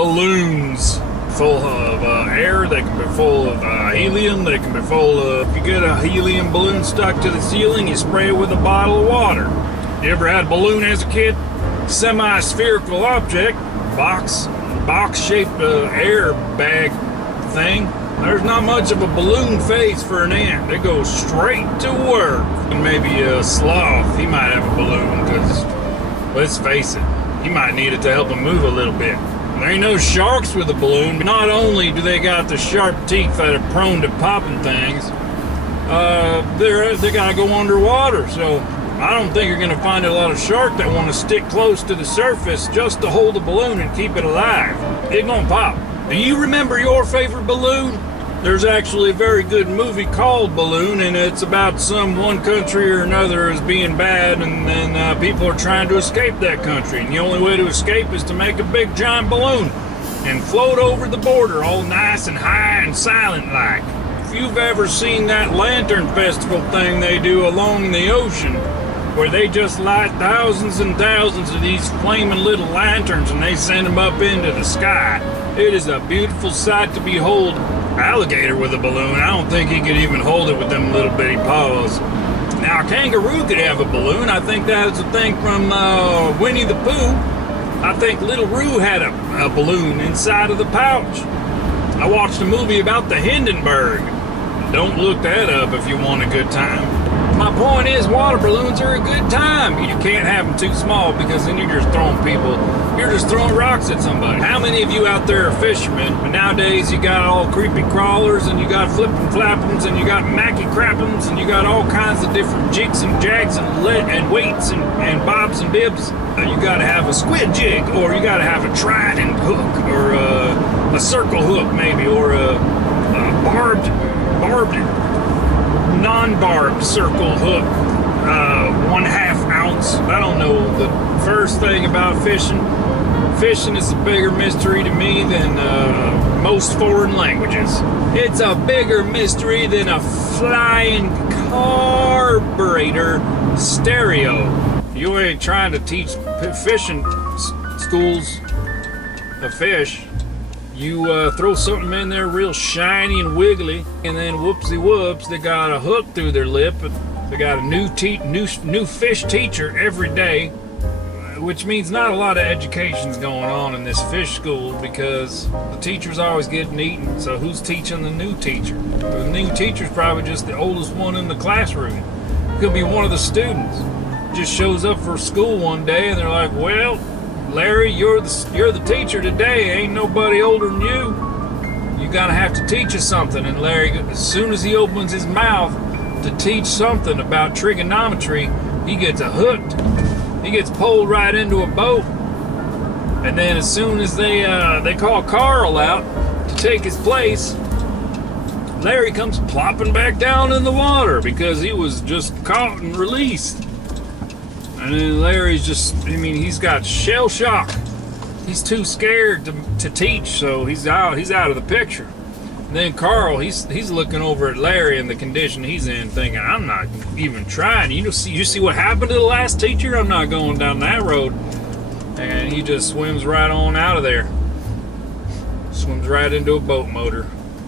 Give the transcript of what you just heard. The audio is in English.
balloons full of air. They can be full of helium. They can be full of, if you get a helium balloon stuck to the ceiling, you spray it with a bottle of water. You ever had a balloon as a kid? Semi-spherical object, box-shaped air bag thing. There's not much of a balloon phase for an ant. They go straight to work. And maybe a sloth, he might have a balloon because, let's face it, he might need it to help him move a little bit. There ain't no sharks with a balloon. Not only do they got the sharp teeth that are prone to popping things, they gotta go underwater. So I don't think you're gonna find a lot of sharks that want to stick close to the surface just to hold the balloon and keep it alive. It gonna pop. Do you remember your favorite balloon? There's actually a very good movie called Balloon, and it's about some one country or another as being bad, and then people are trying to escape that country. And the only way to escape is to make a big giant balloon and float over the border all nice and high and silent like. If you've ever seen that lantern festival thing they do along the ocean, where they just light thousands and thousands of these flaming little lanterns and they send them up into the sky, it is a beautiful sight to behold. Alligator with a balloon, I don't think he could even hold it with them little bitty paws. Now a kangaroo could have a balloon. I think that's a thing from Winnie the Pooh. I think Little Roo had a balloon inside of the pouch. I watched a movie about the Hindenburg. Don't look that up if you want a good time. My point is, water balloons are a good time. You can't have them too small because then you're just throwing rocks at somebody. How many of you out there are fishermen? But nowadays you got all creepy crawlers and you got flip and flappums and you got macky crappums and you got all kinds of different jigs and jags and weights and bobs and bibs. You gotta have a squid jig, or you gotta have a trident hook, or a circle hook maybe, or a barbed non-barbed circle hook, 1/2 ounce. I don't know the first thing about fishing. Fishing is a bigger mystery to me than most foreign languages. It's a bigger mystery than a flying carburetor stereo. You ain't trying to teach fishing schools a fish. You throw something in there real shiny and wiggly, and then whoopsie whoops, they got a hook through their lip. They got a new fish teacher every day, which means not a lot of education's going on in this fish school because the teacher's always getting eaten. So who's teaching the new teacher? The new teacher's probably just the oldest one in the classroom. Could be one of the students. Just shows up for school one day and they're like, well, Larry, you're the teacher today. Ain't nobody older than you. You gotta have to teach us something. And Larry, as soon as he opens his mouth to teach something about trigonometry, he gets hooked. He gets pulled right into a boat. And then as soon as they call Carl out to take his place, Larry comes plopping back down in the water because he was just caught and released. And then Larry's he's got shell shock. He's too scared to teach, so he's out of the picture. And then Carl, he's looking over at Larry in the condition he's in, thinking, I'm not even trying. You see what happened to the last teacher? I'm not going down that road. And he just swims right on out of there. Swims right into a boat motor.